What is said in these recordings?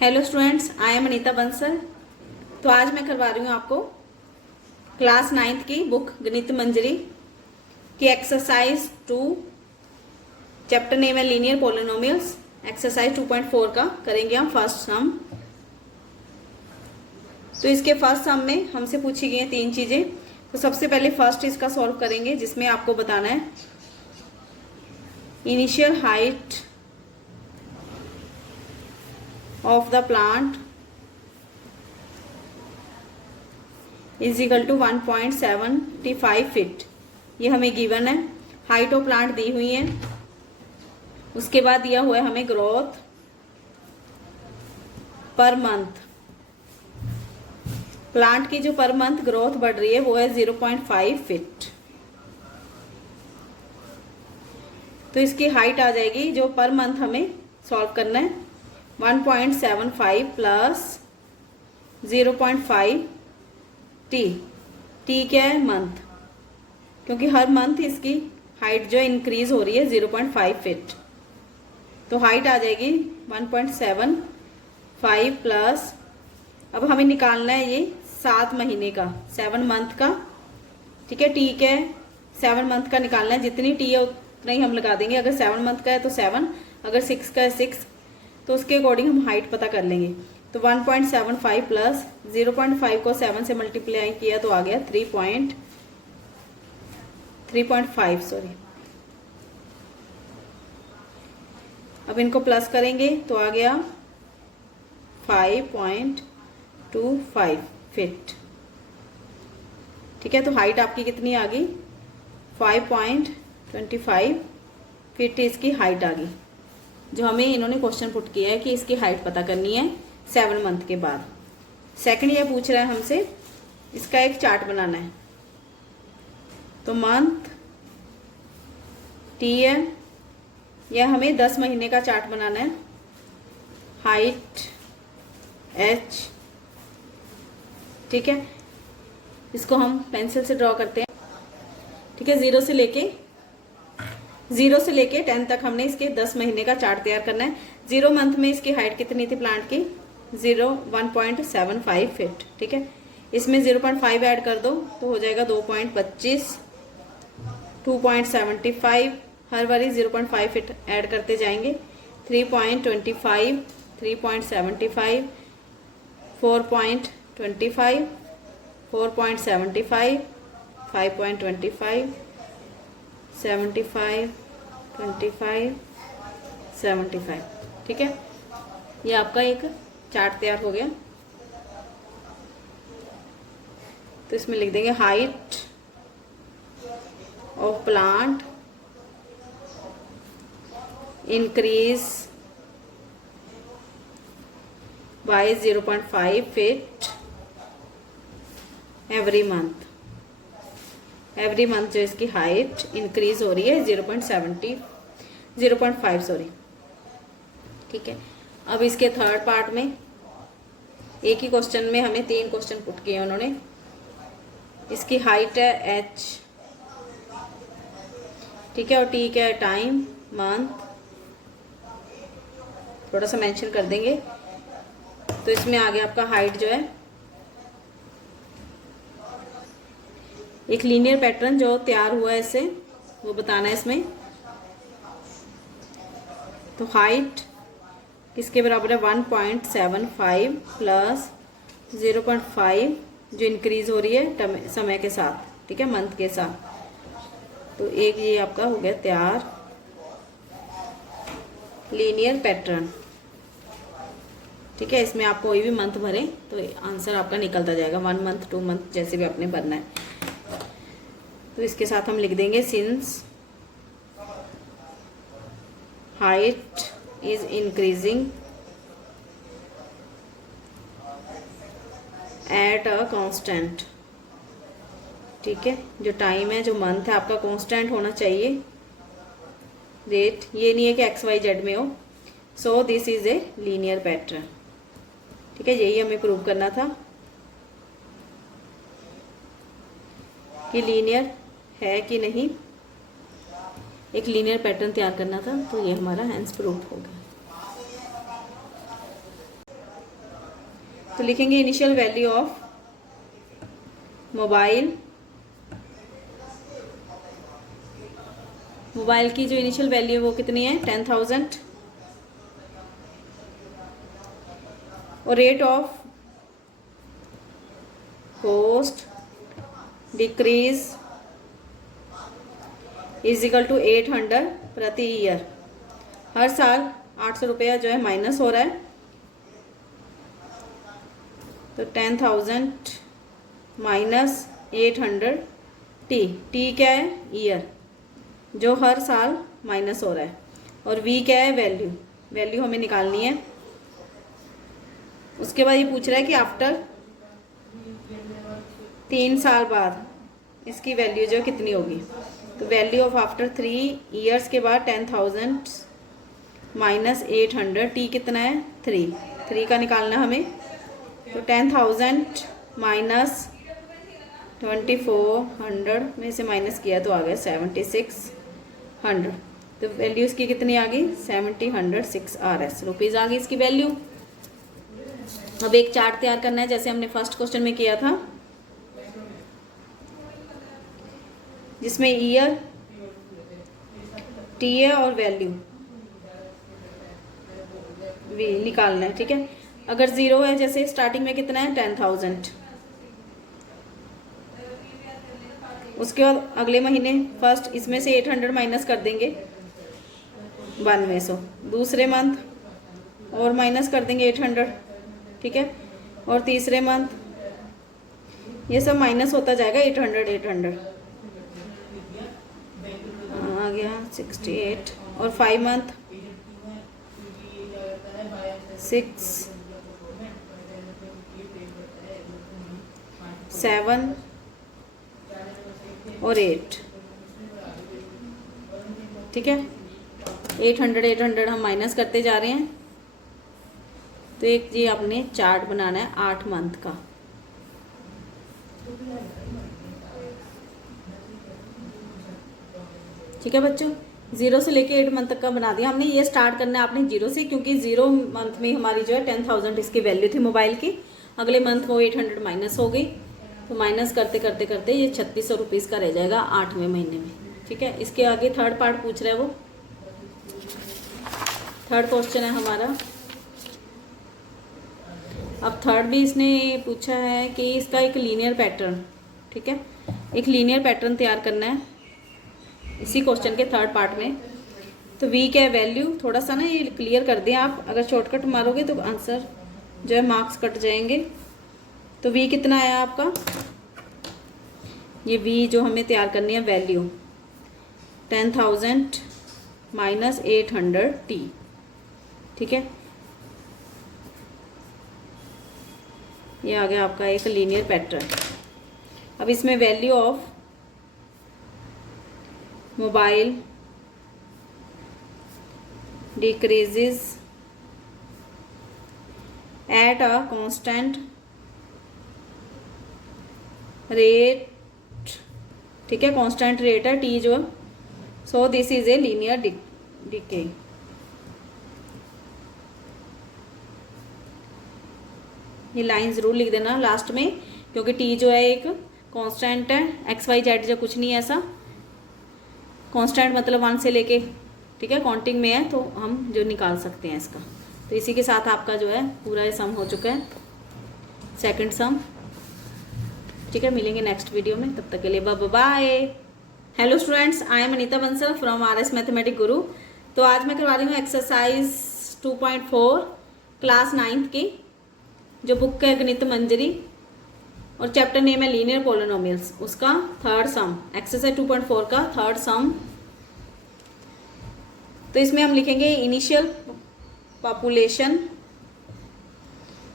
Hello students, I am Anita Bansal. तो आज मैं करवा रही हूँ आपको क्लास 9th की बुक गणित मंजरी की एक्सरसाइज 2, चैप्टर नेम है लीनियर पॉलिनोमियल्स। एक्सरसाइज 2.4 का करेंगे हम फर्स्ट सम। तो इसके फर्स्ट सम में हमसे पूछी गई हैं 3 चीज़ें। तो सबसे पहले फर्स्ट इसका सॉल्व करेंगे, जिसमें आपको बताना है initial height of the plant is equal to 1.75 feet. ये हमें गिवन है। हाइट ऑफ प्लांट दी हुई है। उसके बाद दिया हुआ है हमें ग्रोथ पर मंथ। प्लांट की जो पर मंथ ग्रोथ बढ़ रही है वो है 0.5 फीट। तो इसकी हाइट आ जाएगी, जो पर मंथ हमें सॉल्व करना है, 1.75 प्लस 0.5 टी क्या है? मंथ, क्योंकि हर मंथ इसकी हाइट जो इंक्रीज हो रही है 0.5 फीट। तो हाइट आ जाएगी 1.75 प्लस, अब हमें निकालना है ये 7 महीने का, 7 मंथ का। ठीक है, टी क्या है? 7 मंथ का निकालना है। जितनी टी है उतना ही हम लगा देंगे। अगर 7 मंथ का है तो 7, अगर 6 का है 6। तो उसके अकॉर्डिंग हम हाइट पता कर लेंगे। तो 1.75 प्लस 0.5 को 7 से मल्टीप्लाई किया तो आ गया 3.5 सॉरी। अब इनको प्लस करेंगे तो आ गया 5.25 फीट। ठीक है, तो हाइट आपकी कितनी आ गई? 5.25 फीट इसकी हाइट आ गई, जो हमें इन्होंने क्वेश्चन पुट किया है कि इसकी हाइट पता करनी है 7 मंथ के बाद। सेकंड ये पूछ रहा है हमसे, इसका एक चार्ट बनाना है। तो मंथ टी है, यह हमें 10 महीने का चार्ट बनाना है। हाइट एच, ठीक है, इसको हम पेंसिल से ड्रॉ करते हैं। ठीक है, 0 से लेके 10 तक हमने इसके 10 महीने का चार्ट तैयार करना है। 0 मंथ में इसकी हाइट कितनी थी प्लांट की? 1.75 फीट। ठीक है, इसमें 0.5 ऐड कर दो तो हो जाएगा 2.25, 2.75, हर बारी 0.5 फीट ऐड करते जाएंगे। 3.25, 3.75, 4.25, 4.75, 5.25, 75, 25, 75। ठीक है, ये आपका एक चार्ट तैयार हो गया। तो इसमें लिख देंगे height of plant increase by 0.5 feet every month. Every month जो इसकी हाइट इंक्रीज हो रही है 0.5 सॉरी। ठीक है, अब इसके थर्ड पार्ट में एक ही क्वेश्चन में हमें 3 क्वेश्चन पुट किए उन्होंने। इसकी हाइट है एच, ठीक है, और टी क्या है? टाइम, मंथ, थोड़ा सा मेंशन कर देंगे। तो इसमें आ गया आपका हाइट जो है, एक लीनियर पैटर्न जो तैयार हुआ है इससे, वो बताना है इसमें। तो हाइट किसके बराबर है? 1.75 प्लस 0.5 जो इंक्रीज हो रही है समय के साथ, ठीक है, मंथ के साथ। तो एक ये आपका हो गया तैयार लीनियर पैटर्न। ठीक है, इसमें आप कोई भी मंथ भरें तो आंसर आपका निकलता जाएगा, 1 मंथ 2 मंथ जैसे भी आपने भरना है। तो इसके साथ हम लिख देंगे since height is increasing at a constant. ठीक है, जो टाइम है, जो मंथ है आपका कांस्टेंट होना चाहिए रेट, ये नहीं है कि XYZ में हो। So this is a linear pattern. ठीक है, यही हमें प्रूव करना था कि लीनियर है कि नहीं, एक लीनियर पैटर्न तैयार करना था। तो ये हमारा हैंस प्रूफ हो गया। तो लिखेंगे इनिशियल वैल्यू ऑफ मोबाइल की जो इनिशियल वैल्यू है वो कितनी है 10,000 और rate of cost decrease is equal to 800 प्रति ईयर। हर साल 800 रुपया जो है माइनस हो रहा है, तो 10,000 माइनस 800 टी क्या है ईयर, जो हर साल माइनस हो रहा है, और वी क्या है वैल्यू हमें निकालनी है। उसके बाद ये पूछ रहा है कि आफ्टर 3 साल बाद इसकी वैल्यू जो कितनी होगी। तो वैल्यू ऑफ आफ्टर 3 ईयर्स के बाद 10,000 माइनस 800 टी कितना है 3 का निकालना हमें। तो 10,000 माइनस 2400 में से माइनस किया तो आ गया 7600। तो वैल्यू इसकी कितनी आ गई 7006 RS रुपीज़ आ गई इसकी वैल्यू। अब एक चार्ट तैयार करना है जैसे हमने फर्स्ट क्वेश्चन में किया था, जिसमें ईयर टी है और वैल्यू वी निकालना है। ठीक है, अगर 0 है, जैसे स्टार्टिंग में कितना है 10,000, उसके बाद अगले महीने फर्स्ट इसमें से 800 माइनस कर देंगे 9200, दूसरे मंथ और माइनस कर देंगे 800। ठीक है, और तीसरे मंथ ये सब माइनस होता जाएगा 800 आ गया 68, और 5 मंथ 6 7 और 8। ठीक है, 800 हम माइनस करते जा रहे हैं। तो एक ये आपने चार्ट बनाना है 8 मंथ का। ठीक है बच्चों, 0 से लेके 8 मंथ तक का बना दिया हमने। ये स्टार्ट करना है आपने 0 से, क्योंकि 0 मंथ में हमारी जो है 10,000 इसकी वैल्यू थी मोबाइल की। अगले मंथ वो 800 माइनस हो गई, तो माइनस करते करते करते ये 3600 रुपीज़ का रह जाएगा 8वें महीने में। ठीक है, इसके आगे थर्ड पार्ट पूछ रहा है, वो थर्ड क्वेश्चन है हमारा। अब थर्ड भी इसने पूछा है कि इसका एक लीनियर पैटर्न, ठीक है, एक लीनियर पैटर्न तैयार करना है इसी क्वेश्चन के थर्ड पार्ट में। तो वी क्या है वैल्यू, थोड़ा सा ना ये क्लियर कर दें आप, अगर शॉर्टकट मारोगे तो आंसर जो है मार्क्स कट जाएंगे। तो वी कितना आया आपका, ये वी जो हमें तैयार करनी है वैल्यू 10,000 माइनस 800 टी। ठीक है, ये आ गया आपका एक लीनियर पैटर्न। अब इसमें value of mobile decreases at a constant rate. ठीक है, कांस्टेंट रेट है टी जो, so this is a linear decay. ये लाइन जरूर लिख देना लास्ट में, क्योंकि टी जो है एक कांस्टेंट है, एक्स वाई जेड जो कुछ नहीं है ऐसा। कांस्टेंट मतलब 1 से लेके, ठीक है, काउंटिंग में है तो हम जो निकाल सकते हैं इसका। तो इसी के साथ आपका जो है पूरा ये सम हो चुका है, सेकंड सम। ठीक है, मिलेंगे नेक्स्ट वीडियो में, तब तक के लिए bye bye. Hello students, I am Anita Bansal from RS mathematic guru. तो आज मैं करवा रही हूँ एक्सरसाइज 2.4 क्लास 9th की, जो बुक है गणित मंजरी, और चैप्टर नेम है लीनियर पॉलिनोमियल्स, उसका थर्ड सम, एक्सरसाइज 2.4 का थर्ड सम। तो इसमें हम लिखेंगे इनिशियल पॉपुलेशन।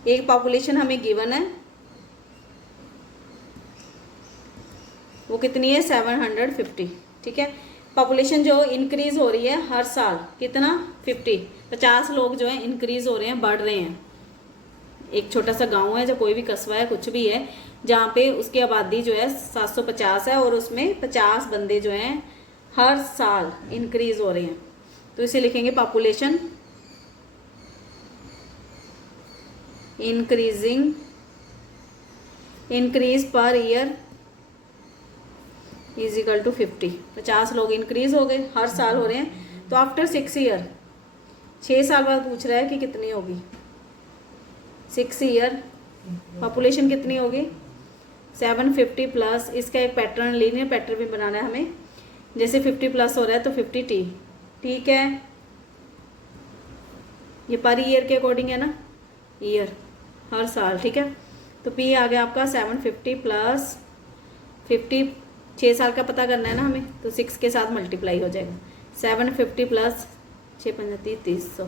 एक पॉपुलेशन हमें गिवन है, वो कितनी है 750। ठीक है, पॉपुलेशन जो इंक्रीज हो रही है हर साल, कितना 50 लोग जो है इंक्रीज हो रहे हैं, बढ़ रहे हैं। एक छोटा सा गांव है, जो कोई भी कस्बा है, कुछ भी है, जहाँ पे उसकी आबादी जो है 750 है, और उसमें 50 बंदे जो हैं हर साल इंक्रीज हो रहे हैं। तो इसे लिखेंगे पॉपुलेशन इंक्रीज पर ईयर इज इक्वल टू 50। 50 लोग इंक्रीज हो गए, हर साल हो रहे हैं। तो आफ्टर 6 ईयर, 6 साल बाद पूछ रहा है कि कितनी होगी। 6 ईयर पॉपुलेशन कितनी होगी 750 प्लस, इसका एक पैटर्न, लीनियर पैटर्न भी बनाना है हमें। जैसे 50 प्लस हो रहा है तो 50t, ठीक है। ये पर ईयर के अकॉर्डिंग है ना, ईयर हर साल, ठीक है। तो p आ गया आपका 750 प्लस 50, 6 साल का पता करना है ना हमें, तो 6 के साथ मल्टीप्लाई हो जाएगा। 750 प्लस 6 पंजा 300,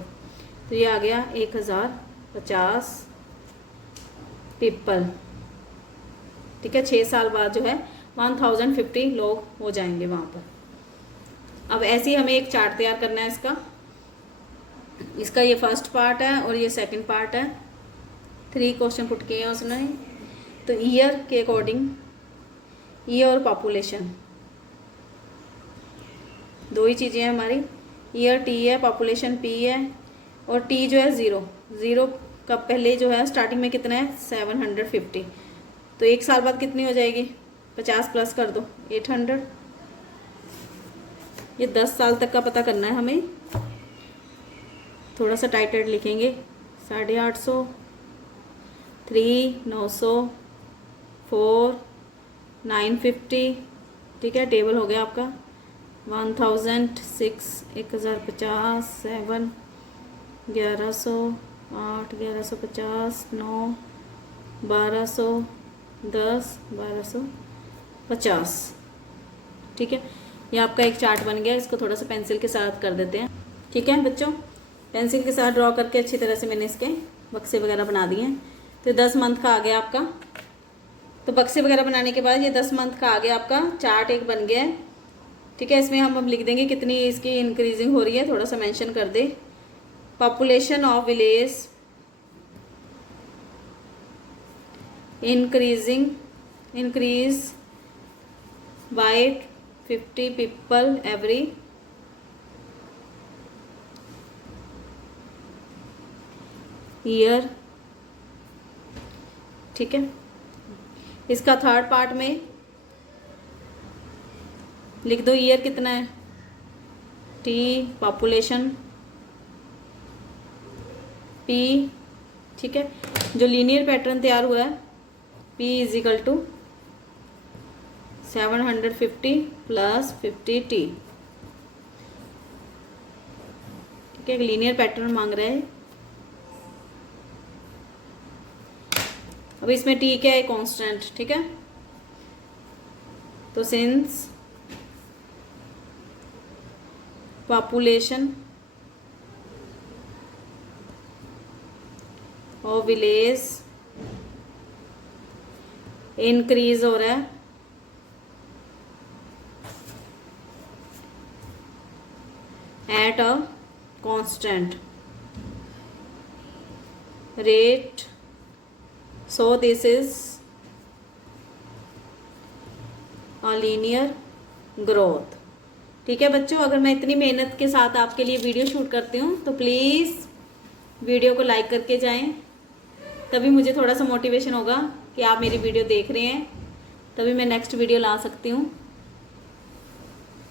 तो ये आ गया 1050 पीपल, ठीक है। 6 साल बाद जो है 1050 लोग हो जाएंगे वहाँ पर। अब ऐसे ही हमें एक चार्ट तैयार करना है इसका ये फर्स्ट पार्ट है और ये सेकंड पार्ट है। 3 क्वेश्चन पुट किए हैं उसने। तो ईयर के अकॉर्डिंग, ईयर और पॉपुलेशन दो ही चीज़ें हैं हमारी। ईयर t है, पॉपुलेशन p है, और t जो है 0 का पहले जो है स्टार्टिंग में कितना है 750। तो 1 साल बाद कितनी हो जाएगी, 50 प्लस कर दो 800। ये 10 साल तक का पता करना है हमें। थोड़ा सा टाइटेड लिखेंगे, 850, 3, 900, 4, 950, ठीक है। टेबल हो गया आपका 1000, 6, 1050, 7, 1100, 8, 1150, 9, 1200, 10, 1250, ठीक है। ये आपका एक चार्ट बन गया। इसको थोड़ा सा पेंसिल के साथ कर देते हैं, ठीक है बच्चों। पेंसिल के साथ ड्रॉ करके अच्छी तरह से मैंने इसके बक्से वगैरह बना दिए हैं। तो 10 मंथ का आ गया आपका। तो बक्से वगैरह बनाने के बाद ये 10 मंथ का आ गया आपका, चार्ट एक बन गया है, ठीक है। इसमें हम अब लिख देंगे कितनी इसकी इंक्रीजिंग हो रही है, थोड़ा सा मेंशन कर दे। Population of village increase by 50 people every year, ठीक है। इसका थर्ड पार्ट में लिख दो ईयर कितना है, t, पॉपुलेशन p, ठीक है। जो लीनियर पैटर्न तैयार हुआ है p is equal to 750 plus 50t, ठीक है। एक लीनियर पैटर्न मांग रहे हैं। अब इसमें t क्या है, कांस्टेंट, ठीक है। तो since population of village increase हो रहा है at a constant rate, so this is a linear growth, ठीक है बच्चों। अगर मैं इतनी मेहनत के साथ आपके लिए वीडियो शूट करती हूँ तो प्लीज़ वीडियो को लाइक करके जाएं, तभी मुझे थोड़ा सा मोटिवेशन होगा कि आप मेरी वीडियो देख रहे हैं, तभी मैं नेक्स्ट वीडियो ला सकती हूँ।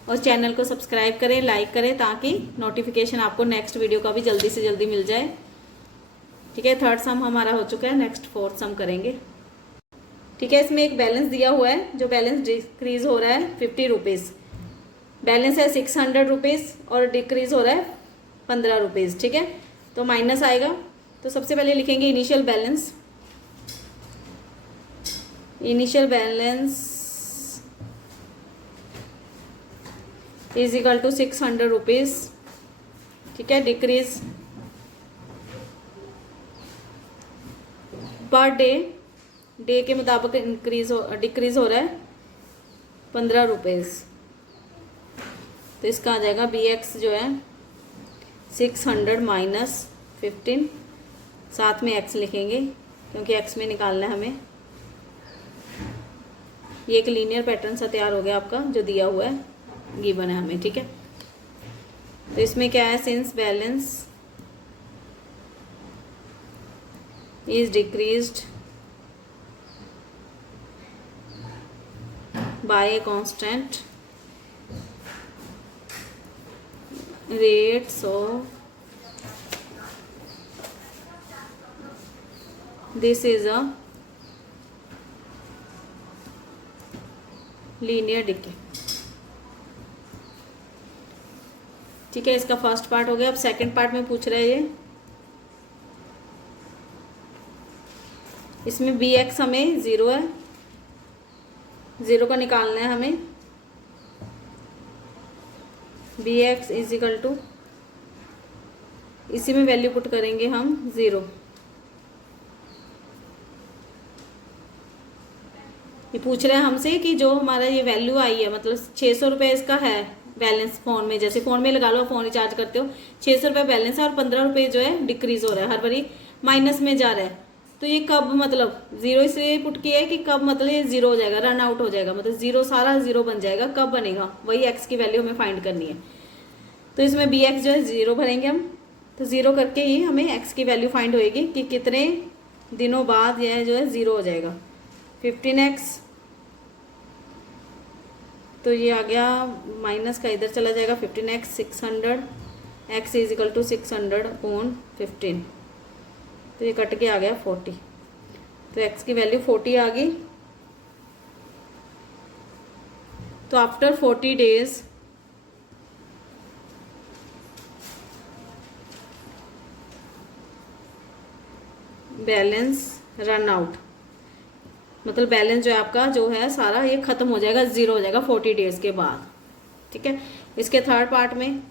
और चैनल को सब्सक्राइब करें, लाइक करें, ताकि नोटिफिकेशन आपको नेक्स्ट वीडियो का भी जल्दी से जल्दी मिल जाए, ठीक है। थर्ड सम हमारा हो चुका है, नेक्स्ट फोर्थ सम करेंगे, ठीक है। इसमें एक बैलेंस दिया हुआ है, जो बैलेंस डिक्रीज हो रहा है 50 रुपीज़। बैलेंस है 600 रुपीज़ और डिक्रीज हो रहा है 15 रुपीज़, ठीक है। तो माइनस आएगा। तो सबसे पहले लिखेंगे initial balance. Initial balance is equal to 600 rupees, ठीक है। डिक्रीज पर डे के मुताबिक डिक्रीज हो रहा है 15 रुपीज़। तो इसका आ जाएगा bx जो है 600 माइनस 15, साथ में x लिखेंगे क्योंकि x में निकालना है हमें। ये एक लीनियर पैटर्न सा तैयार हो गया आपका, जो दिया हुआ है, गिवन है हमें, ठीक है। तो इसमें क्या है, since balance is decreased by a constant rate, so this is a linear decay. ठीक है, इसका फर्स्ट पार्ट हो गया। अब सेकंड पार्ट में पूछ रहा है ये, इसमें बी एक्स हमें 0 है, 0 का निकालना है हमें। B x is equal to, इसी में वैल्यू पुट करेंगे हम 0। ये पूछ रहे हैं हमसे कि जो हमारा ये वैल्यू आई है, मतलब 600 रुपये इसका है बैलेंस फ़ोन में, जैसे फ़ोन में लगा लो, फ़ोन रिचार्ज करते हो, 600 रुपये बैलेंस है और 15 रुपये जो है डिक्रीज़ हो रहा है, हर बारी माइनस में जा रहा है। तो ये कब, मतलब 0 इसलिए पुट किया है कि कब, मतलब ये 0 हो जाएगा, रन आउट हो जाएगा, मतलब 0 सारा 0 बन जाएगा। कब बनेगा, वही एक्स की वैल्यू हमें फाइंड करनी है। तो इसमें बी एक्स जो है 0 भरेंगे हम, तो 0 करके ही हमें एक्स की वैल्यू फाइंड होएगी कि कितने दिनों बाद यह जो है 0 हो जाएगा। 15x, तो ये आ गया माइनस का इधर चला जाएगा, 15x 600, x is equal to 600/15, तो ये कट के आ गया 40। तो x की वैल्यू 40 आ गई। तो after 40 days balance run out, मतलब बैलेंस जो है आपका जो है सारा ये ख़त्म हो जाएगा, 0 हो जाएगा 40 डेज़ के बाद। ठीक है, इसके थर्ड पार्ट में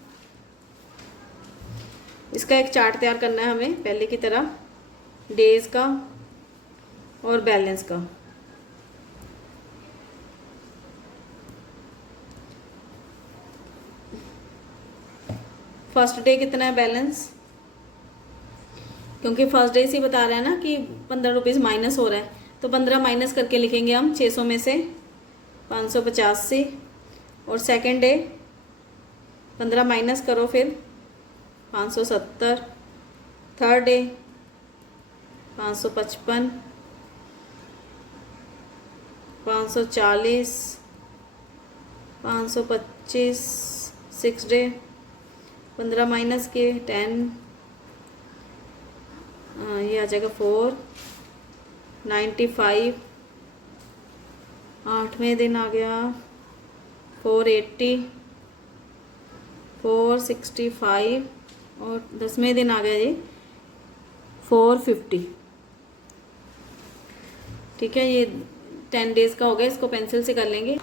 इसका एक चार्ट तैयार करना है हमें, पहले की तरह डेज़ का और बैलेंस का। फर्स्ट डे कितना है बैलेंस, क्योंकि फर्स्ट डे से बता रहा है ना कि 15 रुपीज़ माइनस हो रहा है, तो 15 माइनस करके लिखेंगे हम 600 में से 585। और सेकेंड डे 15 माइनस करो फिर 570। Third day 555, 540, 525। Six day 15 minus के 10, ये आ जाएगा 495। आठवें दिन आ गया 480, 465 और 10वें दिन आ गया जी 450। ठीक है, ये 10 डेज़ का हो गया। इसको पेंसिल से कर लेंगे।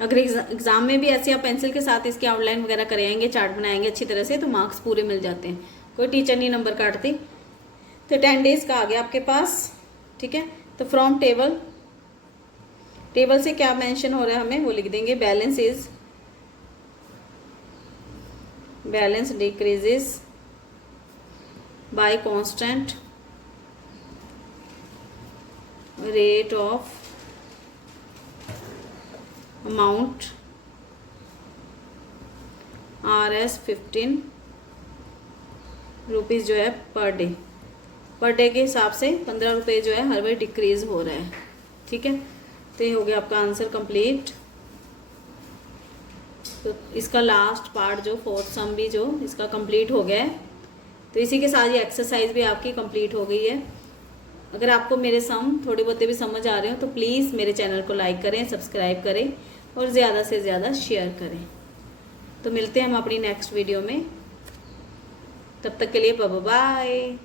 अगर एग्ज़ाम में भी ऐसे आप पेंसिल के साथ इसकी आउटलाइन वगैरह कराएंगे, चार्ट बनाएंगे अच्छी तरह से, तो मार्क्स पूरे मिल जाते हैं, कोई टीचर नहीं नंबर काटती। तो 10 डेज़ का आ गया आपके पास। ठीक है, तो फ्रॉम टेबल से क्या मेंशन हो रहा है हमें वो लिख देंगे। Balance decreases by constant rate of amount RS 15 rupees जो है पर डे के हिसाब से 15 रुपये जो है हर बार डिक्रीज़ हो रहा है। ठीक है, तो ये हो गया आपका आंसर कंप्लीट। तो इसका लास्ट पार्ट जो फोर्थ सम भी जो इसका कंप्लीट हो गया है। तो इसी के साथ ये एक्सरसाइज भी आपकी कंप्लीट हो गई है। अगर आपको मेरे सम थोड़े बहुते भी समझ आ रहे हो तो प्लीज़ मेरे चैनल को लाइक करें, सब्सक्राइब करें और ज़्यादा से ज़्यादा शेयर करें। तो मिलते हैं हम अपनी नेक्स्ट वीडियो में, तब तक के लिए बाय बाय।